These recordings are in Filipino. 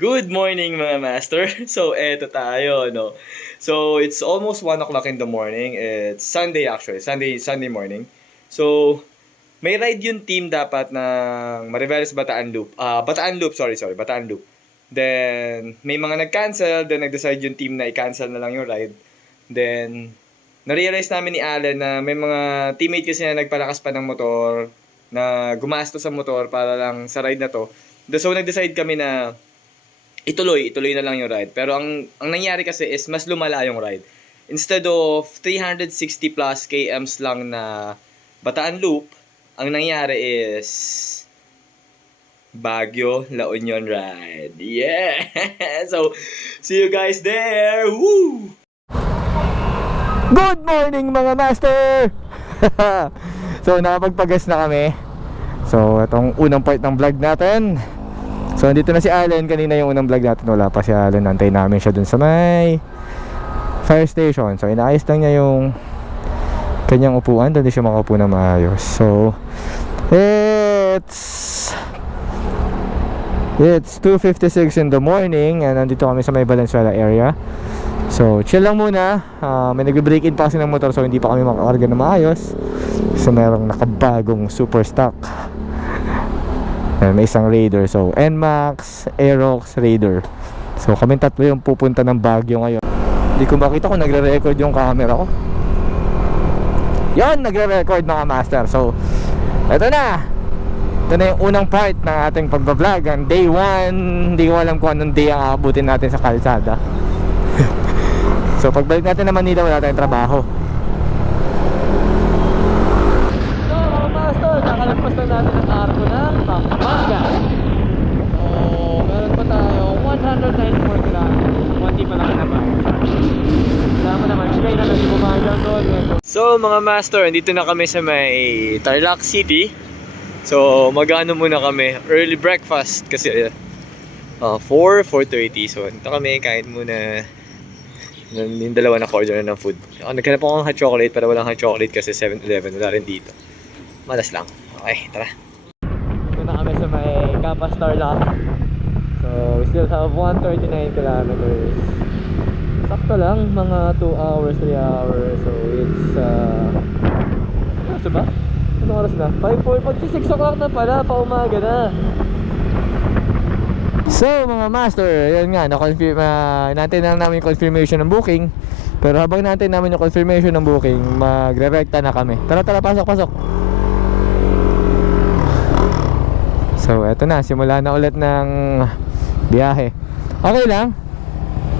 Good morning mga master. So, eto tayo, no? So, it's almost 1 o'clock in the morning. It's Sunday actually. Sunday morning. So, may ride yung team dapat ng Mariveles Bataan Loop. Bataan Loop, sorry. Bataan Loop. Then, may mga nag-cancel. Then, nag-decide yung team na i-cancel na lang yung ride. Then, na-realize namin ni Allen na may mga teammate kasi na nagpalakas pa ng motor, na gumasto sa motor para lang sa ride na to. So, nag-decide kami na ituloy na lang yung ride. Pero ang nangyari kasi is mas lumala yung ride. Instead of 360 plus kms lang na Bataan Loop, ang nangyari is Baguio La Union ride. Yeah! So, see you guys there! Woo! Good morning mga master! So nakapagpagas na kami. So itong unang part ng vlog natin. So nandito na si Allen. Kanina yung unang vlog natin, wala pa si Allen. Nantay namin siya dun sa may fire station. So inaayos lang niya yung kanyang upuan, doon siya makaupo na maayos. So it's 2:56 in the morning and nandito kami sa may Valenzuela area. So chill lang muna. May nagbe-break in pa kasi ng motor, so hindi pa kami makakarga na maayos. So merong nakabagong super stock. May isang Raider. So NMAX, Aerox, Raider. So kami tatlo yung pupunta ng Baguio ngayon. Hindi ko makita kung nagre-record yung camera ko. Yon, nagre-record mga master. So eto na. Ito na yung unang part ng ating pagbablog. Ang day 1. Hindi ko alam kung anong day ang aabutin natin sa kalsada. So pagbalik natin na Manila, wala tayong trabaho. So mga master, nakalagpas lang natin ang arko ng Pampanga. So meron pa tayo 194 kilometers. Kunti pa lang naman. Wala naman, sigay na lang yung bumahan lang doon. So mga master, dito na kami sa may Tarlac City. So mag-ano muna kami, early breakfast kasi 4:30. So dito kami, kain muna. Yung dalawa na order na ng food. Naghanap ako ng hot chocolate, pero walang hot chocolate kasi 7-Eleven, wala rin dito. Malas lang. Okay, tara. Ito na kami sa may Capas Tarlac. So we still have 139 kilometers. Sakto lang, mga 2 hours, 3 hours. So it's ano ba? Anong oras na? 5:40, 6 o'clock na pala, paumaga na. So mga master, yun nga, na-confirm, natin lang namin yung confirmation ng booking. Pero habang natin namin yung confirmation ng booking, magre-recta na kami. Tara, pasok. So eto na, simula na ulit ng biyahe. Okay lang?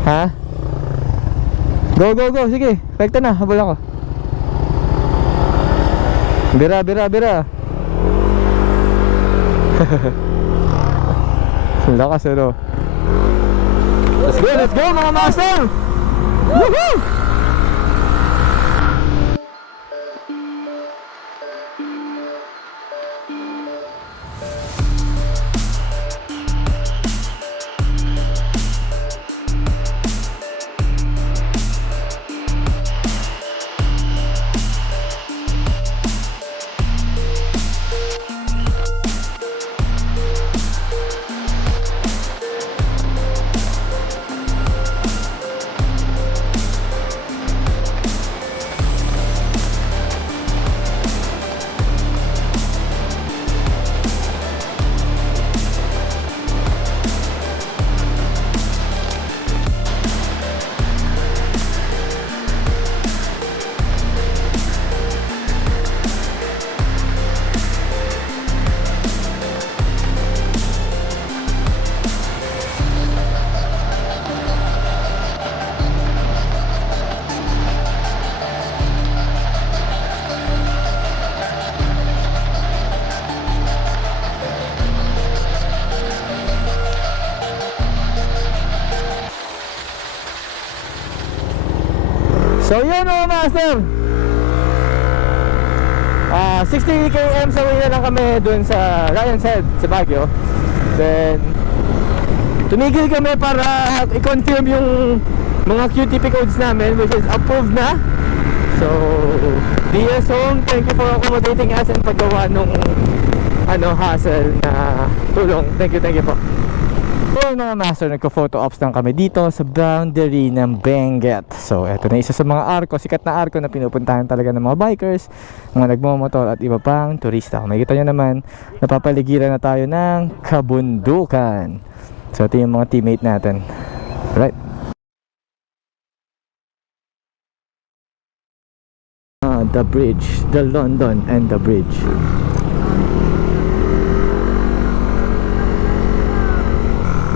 Ha? Go, sige, recta na, habol ako. Bira. Lakas ano. Let's go mga master. Woohoo! So yun mga master, 60 km away na lang kami dun sa Lion's Head sa Baguio. Then tumigil kami para i-confirm yung mga QTP codes namin, which is approved na. So DS Home, thank you for accommodating us and paggawa nung hassle na tulong. Thank you po. So Ayun mga master, nagko-photo ops lang kami dito sa boundary ng Benguet. So eto na isa sa mga arko, sikat na arko na pinupuntahan talaga ng mga bikers, mga nagmomotor at iba pang turista. Kung makikita nyo naman, napapaligiran na tayo ng kabundukan. So ito yung mga teammate natin. Right. The bridge, the London and the bridge.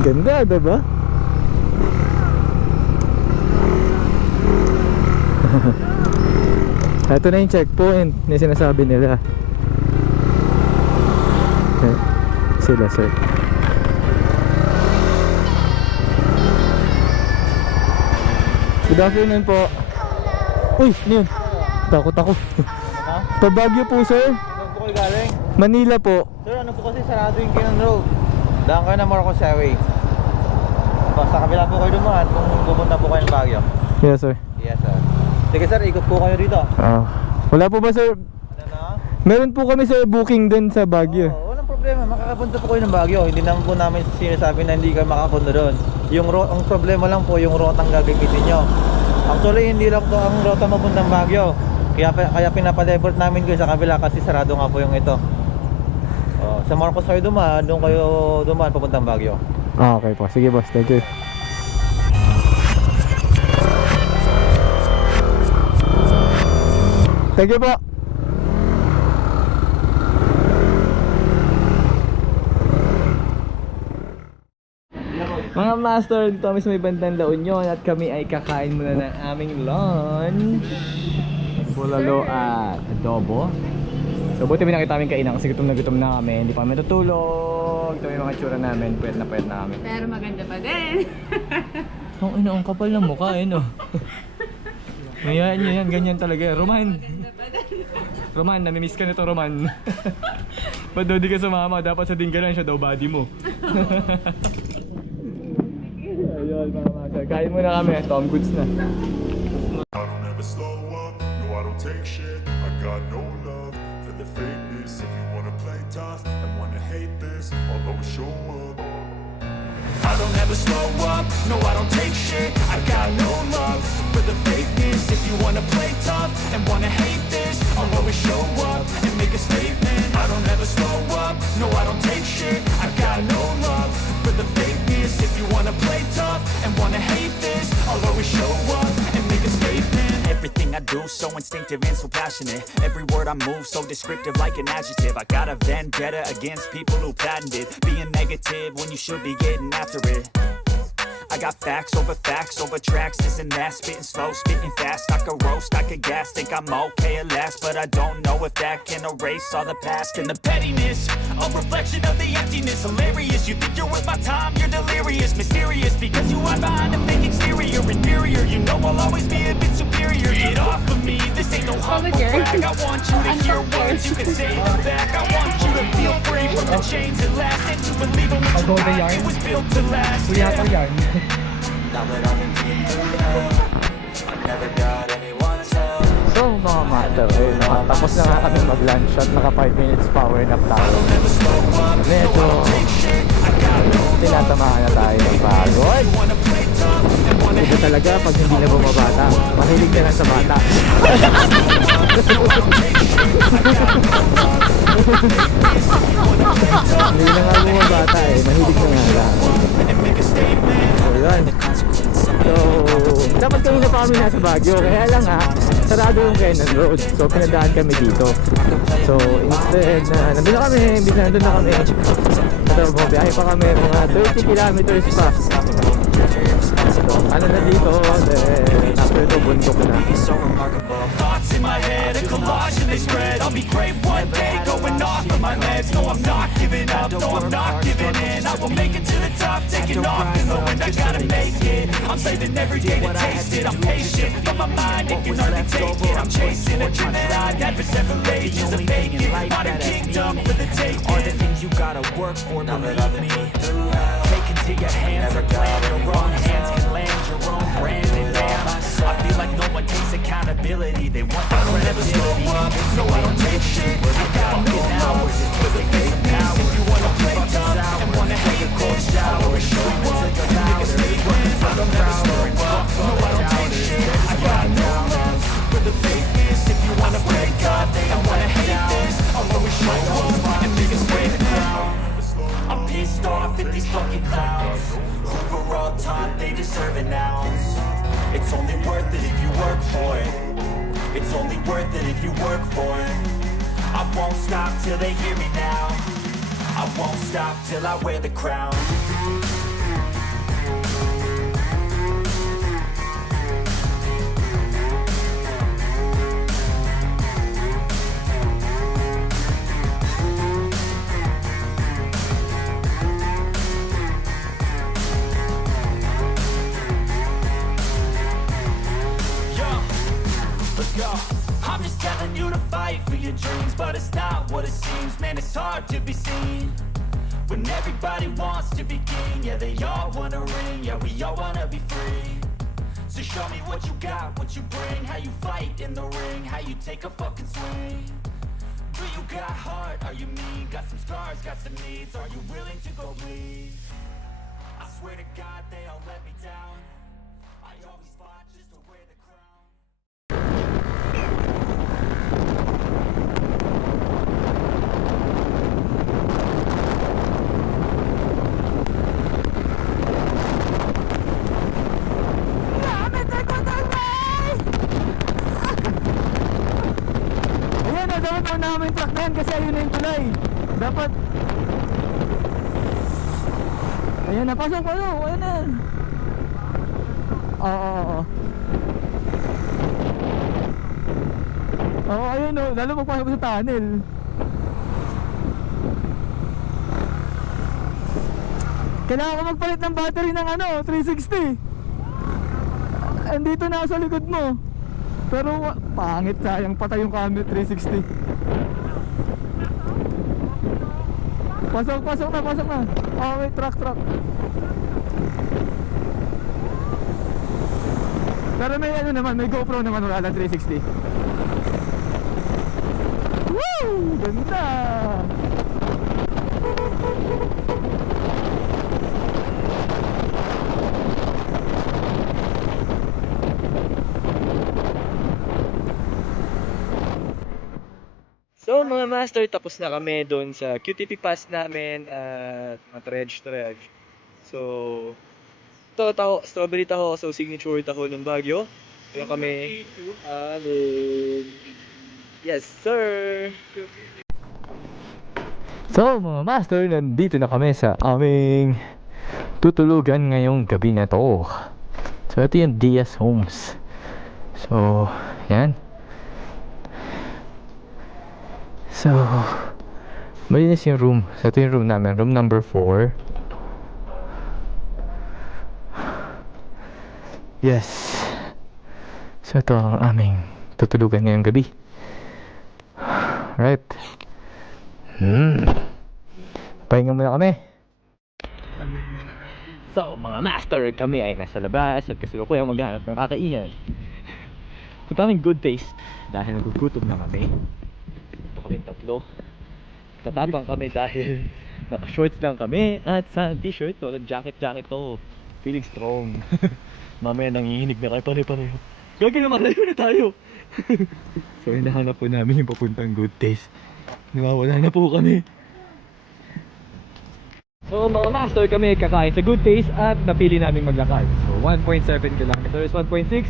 Ganda, diba? Ito na yung checkpoint na sinasabi nila. Okay. Sila, sir. Good afternoon po. Uy, ano yun? Takot ako. Pa Baguio po, sir. Saan po kayo galing? Manila po. Sir, ano po kasi sarado yung Kinan Road. Daan kayo ng Marcos Highway. Sa kabila po kayo dumaan kung pupunta po kayo ng Baguio. Yes, sir. Yes, sir. Sige sir, ikot po kayo dito. Wala po ba, sir? Ano na? Meron po kami, sir, booking dun sa Baguio. Oo, walang problema. Makakapunta po kayo ng Baguio. Hindi naman po namin sinasabi na hindi kayo makapunta doon. Ang problema lang po yung rotang gagamitin nyo. Actually, hindi lang po ang rota mapuntang Baguio. Kaya pinapa-divert namin kayo sa kabila kasi sarado nga po yung ito. Sa Marcos kayo dumaan, doon kayo dumaan papuntang Baguio. Okay po. Sige, boss. Thank you. Thank you po. Mga master, dito kami sa may bandang La Union at kami ay kakain muna ng aming lunch. Bulalo at adobo. So buti may nakita aming kainan kasi gutom na kami. Hindi pa kami tutulog. Ito yung mga tsura namin. Pwede na kami. Pero maganda pa din. Ang kapal ng mukha eh no. Mayaan nyo yan, ganyan talaga. Roman! Roman, namimiss ka nito Roman. Ba't daw di ka sumama? Dapat sa Dingalan siya daw body mo. Ayun mga master, kain muna kami. Tom Goods na. I don't ever slow up, no I don't take shit. I got no love for the fakeness. If you wanna play tough and wanna hate this, I'll always show up. I don't ever slow up, no I don't take shit. I got no love for the fakeness. If you wanna play tough and wanna hate this, I'll always show up and make a statement. I don't ever slow up, no I don't take shit. I got no love for the fakeness. If you wanna play tough and wanna hate this, I'll always show up and make a statement. Everything I do so instinctive and so passionate. Every word I move so descriptive like an adjective. I got a vendetta against people who patented being negative when you should be getting after it. I got facts over tracks, this and that. Spitting slow, spitting fast. I could roast, I could gas. Think I'm okay at last, but I don't know if that can erase all the past. And the pettiness, a reflection of the emptiness. Hilarious, you think you're worth my time, you're delirious. Mysterious, because you hide behind a fake exterior. Inferior, you know I'll always be a bit superior. Get off of me, this ain't no humble brag. I want you to hear words, you can say them back. I want you to feel free from the chains that last, and to believe in what you got, it was built to last. Now that I've been through hell, I never got anyone's help. So mga master, nakatapos na nga kami mag-lunch at naka 5 minutes power nap tayo. Medyo tinatamahan na tayo ng pagod. Iba talaga pag hindi na bumabata. Mahilig na lang sa bata. Hindi na nga bumabata eh. Mahilig na nga lang. So yun. So, dapat kanina pa kami nasa Baguio. Kaya lang sarado yung Kenan Road. So, pinadaan kami dito. So, instead na nandun na kami, imbis na nandun na kami. Biyahe pa kami, mga 30 kilometers pa. So, ano na dito, after ito, bundok na. Thoughts in my head, a collage and they spread. I'll be great one day, going off of my meds. No, I'm not giving up, no, I'm not giving in. I will make it to the top, taking off in the wind. I gotta make it, I'm saving every day to taste it. I'm patient, but my mind, it can hardly take it. I'm chasing a dream that I've had for several ages. A vacant, modern kingdom for the taking. Are the things you gotta work for, believe me. Take into your hands a plan, your wrong hands can land your own brand. And damn, I feel like no one takes accountability. They want the credibility. No, I don't take shit. I got fucking hours. It's for the big power. If you wanna play tough and wanna hate this, I'll always show you fucking clowns. Who were all taught they deserve an ounce. It's only worth it if you work for it. It's only worth it if you work for it. I won't stop till they hear me now. I won't stop till I wear the crown. Let's go. I'm just telling you to fight for your dreams, but it's not what it seems. Man, it's hard to be seen when everybody wants to be king. Yeah, they all wanna ring. Yeah, we all wanna be free. So show me what you got, what you bring, how you fight in the ring, how you take a fucking swing. Do you got heart? Are you mean? Got some scars, got some needs. Are you willing to go bleed? I swear to God, they all let me down. I always fought just to wear the crown. Ayan o, dapat mo namin truck na yan kasi ayun na yung tulay. Dapat. Ayan na, pasok. Ayan na. Oo. Oo, ayun o, lalo magpasok sa tunnel. Kailangan ko magpalit ng battery ng 360. Andito na sa likod mo. Pero pangit, sayang patay yung camera 360. Pasok na. Okay, truck. Pero may may GoPro naman, wala lang 360. Woo! Ganda! So mga master, tapos na kami doon sa QTP pass namin at matredge. So, strawberry taho, so signature taho ng Baguio. Kaya kami, yes sir! So mga master, nandito na kami sa aming tutulugan ngayong gabi na to. So ito yung Diaz Homes. So, yan. So, malinis yung room. So ito yung room namin, room number 4. Yes. So ito ang aming tutulugan ngayong gabi. Right. Pahinga muna kami. So mga master, kami ay nasa labas at kasalukuyang maghanap ng kakainan. Punta kaming Good Taste dahil nagugutom na kami. Ito kami tatlo. Tatapang kami dahil naka-shorts lang kami at sa t-shirt to, jacket to. Feeling strong. Mamaya nanginginig na kayo pare-pareho. Gagi na, malayo na tayo. So hinahanap po namin yung papuntang Good Taste. Nawawala na po kami. So mga master, kami kakain sa Good Taste at napili namin maglakad. So 1.7 kilometers, 1.6.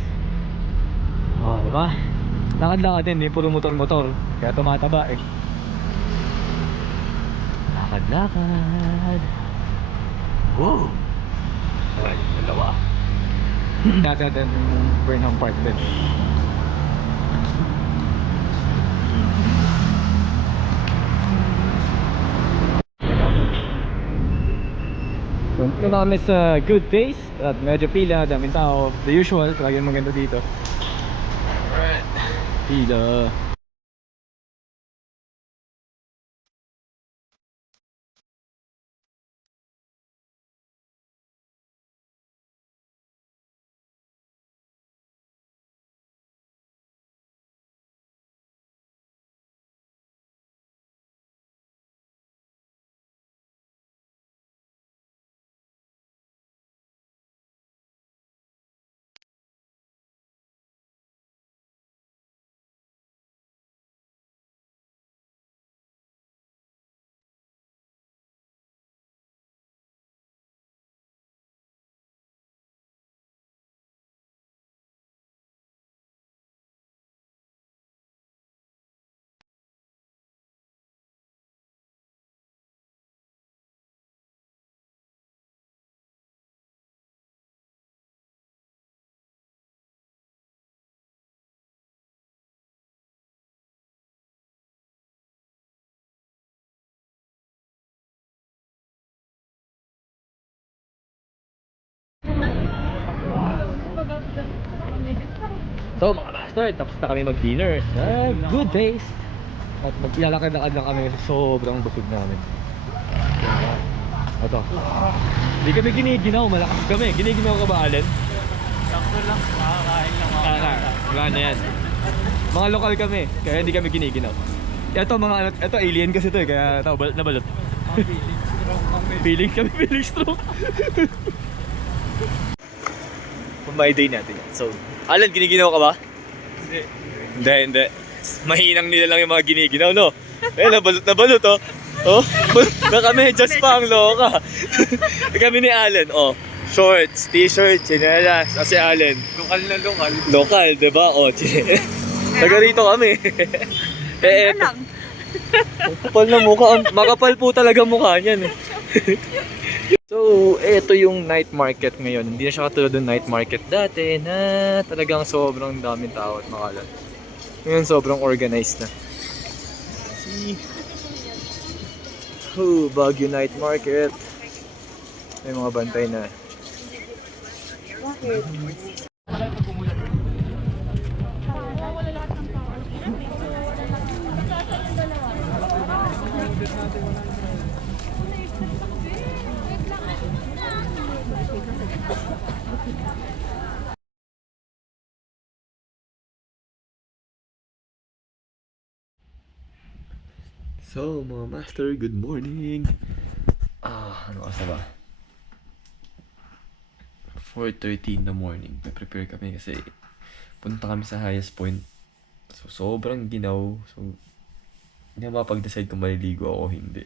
Oh, diba? Lakad-lakad din, hindi puro motor-motor. Kaya tumataba eh. Lakad-lakad. Wow! Ay, dalawa. Natin Burnham Park din. Punta kami sa Good Taste at medyo pila, daming tao. The usual, talagang maganda dito. Alright. Pila. So mga master, tapos na kami mag-dinner sa Good Taste. At maglalakad-lakad lang kami kasi sobrang busog namin. Ito. Hindi kami giniginaw, malakas kami. Giniginaw ka ba, Allen? Sakto lang, makakain lang ako. Wala na yan. Mga lokal kami, kaya hindi kami giniginaw. Ito alien kasi to eh, kaya nabalot. Feeling kami, feeling stroke. My day natin yan. So, Alan, giniginaw ka ba? Hindi. Mahinang nila lang yung mga giniginaw, no? Eh, nabalot, oh. Oh, baka medyas pa ang loka. Kami ni Alan, oh. Shorts, t-shirt, chinelas. Kasi Alan. Lokal na lokal. Lokal, diba? Oh, taga rito kami. Lang. Makapal na mukha. Makapal po talaga mukha niyan. So, eto yung night market ngayon. Hindi na siya katulad ng night market dati na talagang sobrang daming tao at makalat. Ngayon sobrang organized na. See? Oh, Baguio night market. May mga bantay na. So, mga master, good morning. Ano oras na ba? 4:30 in the morning. Prepare kami kasi punta kami sa highest point. So, sobrang ginaw. So, hindi na mapag-decide kung maliligo ako o hindi.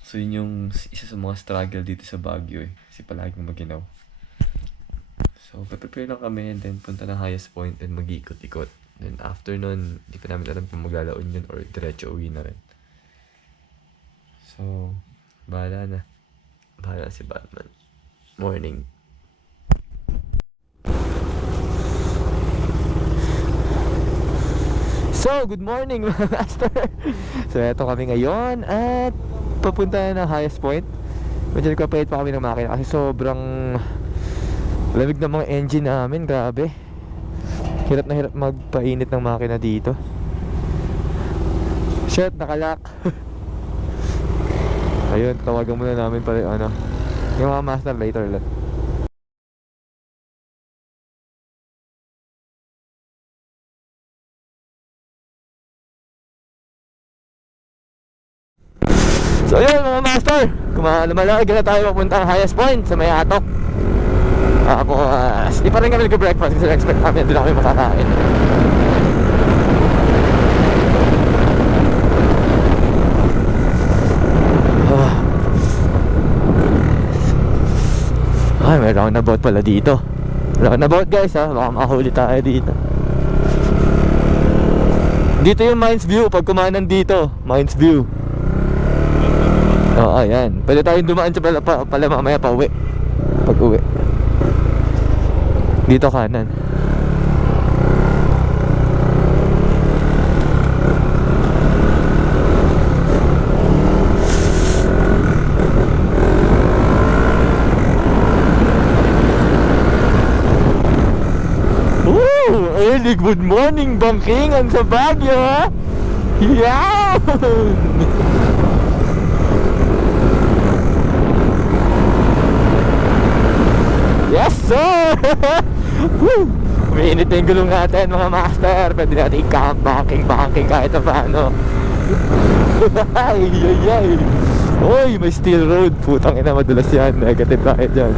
So, yun yung isa sa mga struggle dito sa Baguio eh. Kasi palaging maginaw. So, prepare lang kami and then punta ng highest point and mag-ikot-ikot. Then after nun, hindi pa namin alam kung maglalaon yun or diretso uwi na rin. So, bahala na. Bahala si Batman. Morning. So, good morning mga master. So, eto kami ngayon at papunta na ng highest point. Medyo nagpapahit pa kami ng makina kasi sobrang lamig ng mga engine namin. Grabe. Hirap na hirap magpainit ng makina dito. Shit, nakalak. Ayun, tawagan muna namin pala yung yung mga master later lang. So yun mga master, lumalaki na tayo papunta ang highest point sa may atok. Di pa rin kami nag-breakfast kasi na-expect namin doon kami makakain. Ay, may roundabout pala dito. Roundabout guys ha, baka makahuli tayo dito. Dito yung Mines View, pag kumanan dito, Mines View. Oo, ayan. Pwede tayong dumaan sa pala mamaya pa uwi. Pag uwi. Dito kanan. Early good morning bangkingan sa Baguio ha. Yan. Yes sir. Umiinit na yung gulong natin mga master. Pwede natin i-banking kahit na paano. Ay. Uy, may steel road. Putang ina, madulas yan. Negative tayo dyan.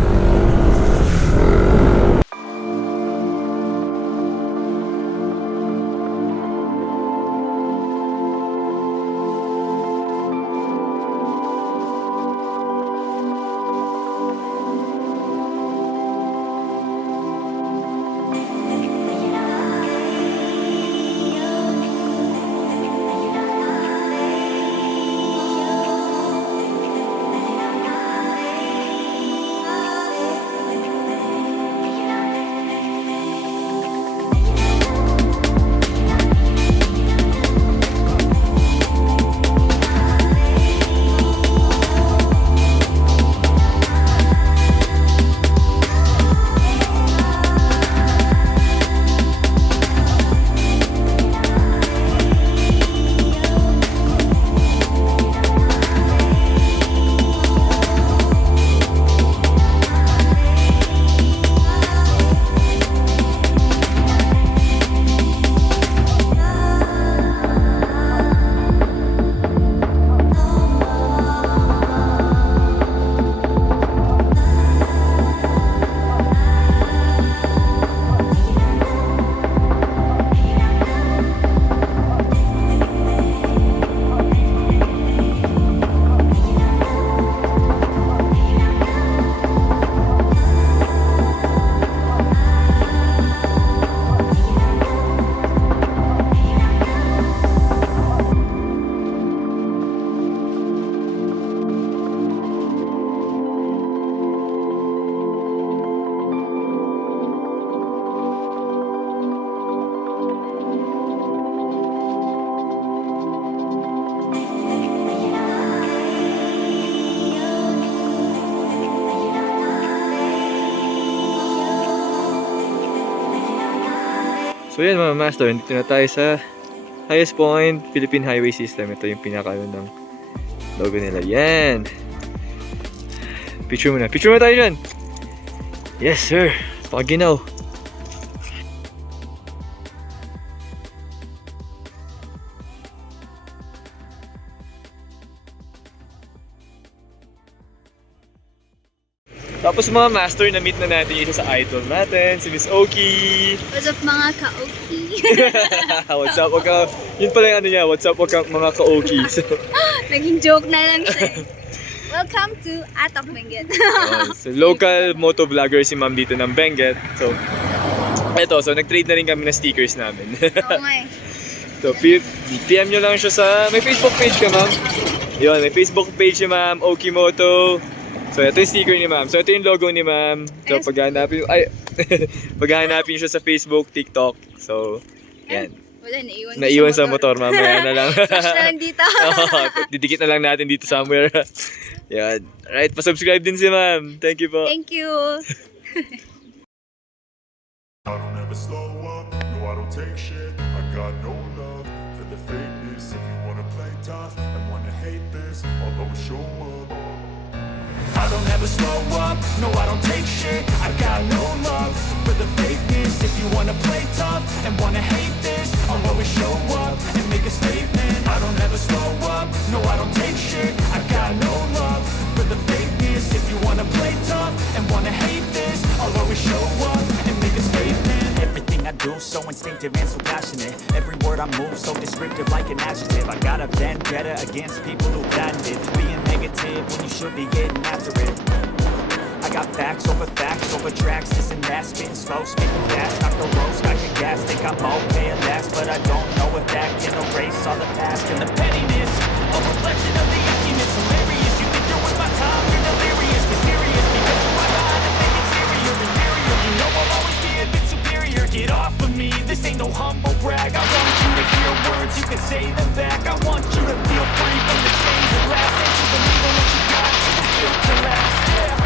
So yan mga master, dito na tayo sa highest point, Philippine Highway System. Ito yung pinaka ng logo nila. Yan! Picture muna. Picture muna tayo dyan! Yes sir! Paginaw! Tapos mga master, na-meet na natin yung isa sa idol natin, si Miss Oki! What's up mga ka-oki? What's up? Yun pala yung ano niya, what's up mga ka-Oki? So, Naging joke na lang siya. Welcome to Atok Benguet. so, local moto vlogger si ma'am dito ng Benguet. So, eto, so nag-trade na rin kami ng stickers namin. Oo nga eh. So, PM nyo lang siya sa, may Facebook page ka ma'am? Yun, may Facebook page si ma'am, Oki Moto. So, ito yung sticker ni ma'am. So, ito yung logo ni ma'am. So, paghahanapin siya sa Facebook, TikTok. So, yan. Wala, Naiwan sa motor, mamaya na lang. Flash na lang dito. Didikit na lang natin dito somewhere. Yan. Alright, pa-subscribe din si ma'am. Thank you po. Thank you. I don't ever slow up, no I don't take shit. I got no love for the fakeness. If you wanna play tough and wanna hate this, I'll always show up. I don't ever slow up, no I don't take shit. I got no love for the fakeness. If you wanna play tough and wanna hate this, I'll always show up and make a statement. I don't ever slow up, no I don't take shit. I got no love for the fakeness. If you wanna play tough and wanna hate this, I'll always show up and make a statement. Everything I do so instinctive and so passionate. Every word I move so descriptive like an adjective. I got a vendetta against people who patented being negative when you should be getting after it. I got facts over tracks, this and that, spitting slow, spitting fast, knock the roast, got your gas, think I'm okay at last, but I don't know if that can erase all the past and the pettiness, a reflection of the emptiness, hilarious, you think you're worth my time, you're delirious, mysterious, because of my mind, I think it's serious, inferior, you know I'll always be a bit superior, get off of me, this ain't no humble brag, I want you to hear words, you can say them back, I want you to feel free from the chains that last, and to believe in what you got, it's built to last, yeah.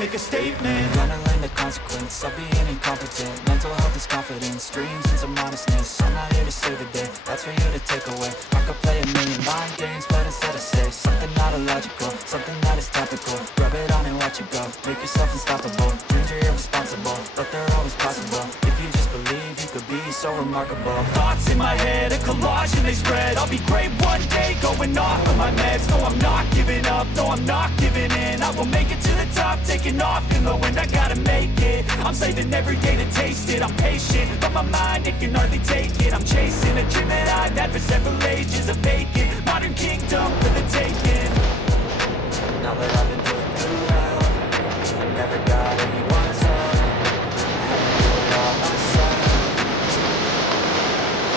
Make a statement. Gonna learn the consequence of being incompetent. Mental health is confidence, dreams and some honestness. I'm not here to save the day, that's for you to take away. I could play a million mind games, but instead I say something not illogical, something that is topical. Rub it on and watch it go. Make yourself unstoppable. Dreams are irresponsible, but they're always possible. If you just believe, you could be so remarkable. Thoughts in my head, a collage and they spread. I'll be great one day, going off of my meds. No, I'm not giving up, no, I'm not giving in. I will make it to the top, taking off in the wind, I gotta make it. I'm saving every day to taste it. I'm patient, but my mind, it can hardly take it. I'm chasing a dream that I've had for several ages, a vacant modern kingdom for the taking. Now that I've been put through hell, I never got anyone's help. I can do it all myself.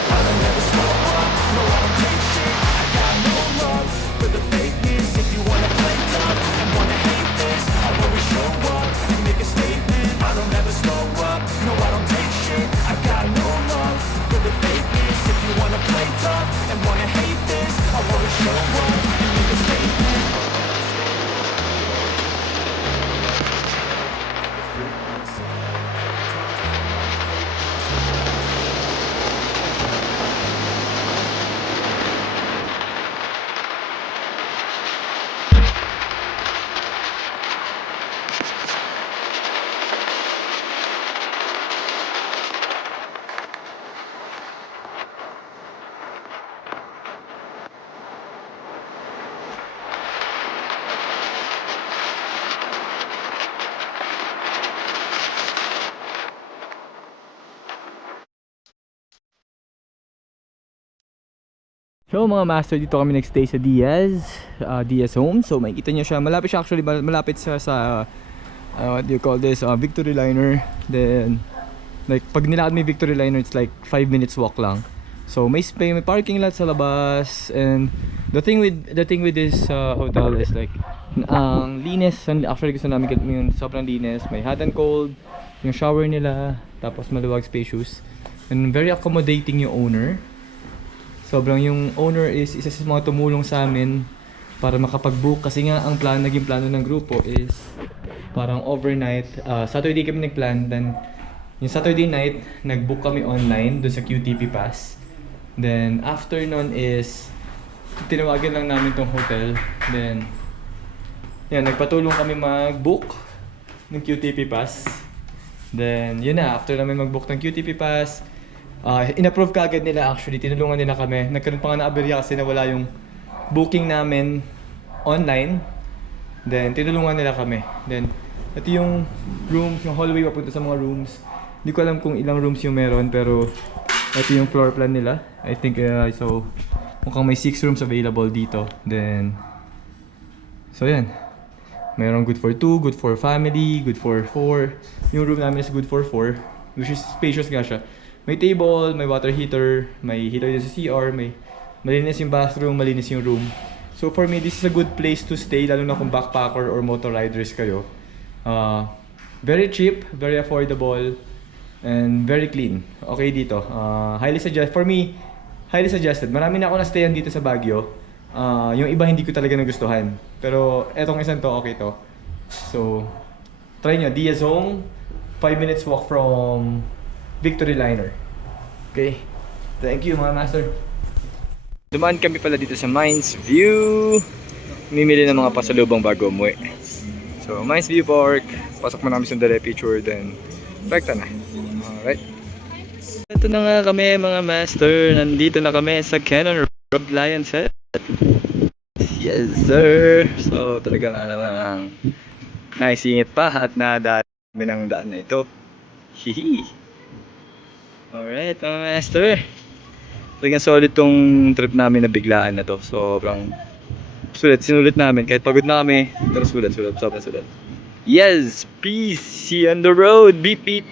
I don't ever slow up, no I don't take shit. I got no love for the fakeness. If you wanna play tough and wanna hate this, I'll always show up and make a statement. I don't ever slow up, no I don't take shit. I got no love for the fakeness. If you wanna play tough and wanna hate this, I'll always show up and make a statement. So mga master, dito kami nagstay sa Diaz Diaz Home. So makikita nyo siya, malapit siya actually, malapit siya sa what do you call this, Victory Liner. Then like pag nilakad may Victory Liner, it's like 5 minutes walk lang. So may parking lot sa labas, and the thing with this hotel is like ang linis. Actually gusto namin yung sobrang linis, may hot and cold, yung shower nila, tapos maluwag, spacious, and very accommodating yung owner. Sobrang yung owner is isa sa mga tumulong sa amin para makapag-book, kasi nga ang naging plano ng grupo is parang overnight. Saturday kami nagplan, then yung Saturday night nag-book kami online doon sa QTP Pass. Then after nun is tinawagan lang namin tong hotel. Then yan, nagpatulong kami mag-book ng QTP Pass. Then yun na, after namin mag-book ng QTP Pass, in-approve kaagad nila actually, tinulungan nila kami. Nagkaroon pa nga na aberya kasi nawala yung booking namin online. Then tinulungan nila kami. Then ito yung rooms, yung hallway papunta sa mga rooms. Hindi ko alam kung ilang rooms yung meron, pero ito yung floor plan nila. I think so mukhang may 6 rooms available dito. Then so yan. Meron good for 2, good for family, good for 4. Yung room namin is good for 4, which is spacious nga siya. May table, may water heater, may heater din sa CR, may malinis yung bathroom, malinis yung room. So for me, this is a good place to stay, lalo na kung backpacker or motor riders kayo. Very cheap, very affordable, and very clean. Okay dito. Highly suggest for me, highly suggested. Marami na ako na-stayan dito sa Baguio. Yung iba hindi ko talaga nagustuhan. Pero etong isang to, okay to. So, try nyo. Diazong, 5 minutes walk from Victory Liner. Okay. Thank you mga master. Dumaan kami pala dito sa Mines View. Mimili ng mga pasalubong bago umuwi. So, Mines View Park. Pasok mo namin sandali picture, then rekta na. Alright. Ito na nga kami mga master. Nandito na kami sa Cannon Road Lion Set. Yes sir. So talaga nga namang naisingit pa at nadami ng daan na ito. Hihi. Alright mga master. Talagang solid tong trip namin na biglaan na to. Sobrang sinulit namin kahit pagod na kami. Pero sulit. Sobrang sulit. Yes! Peace! See you on the road! Beep beep!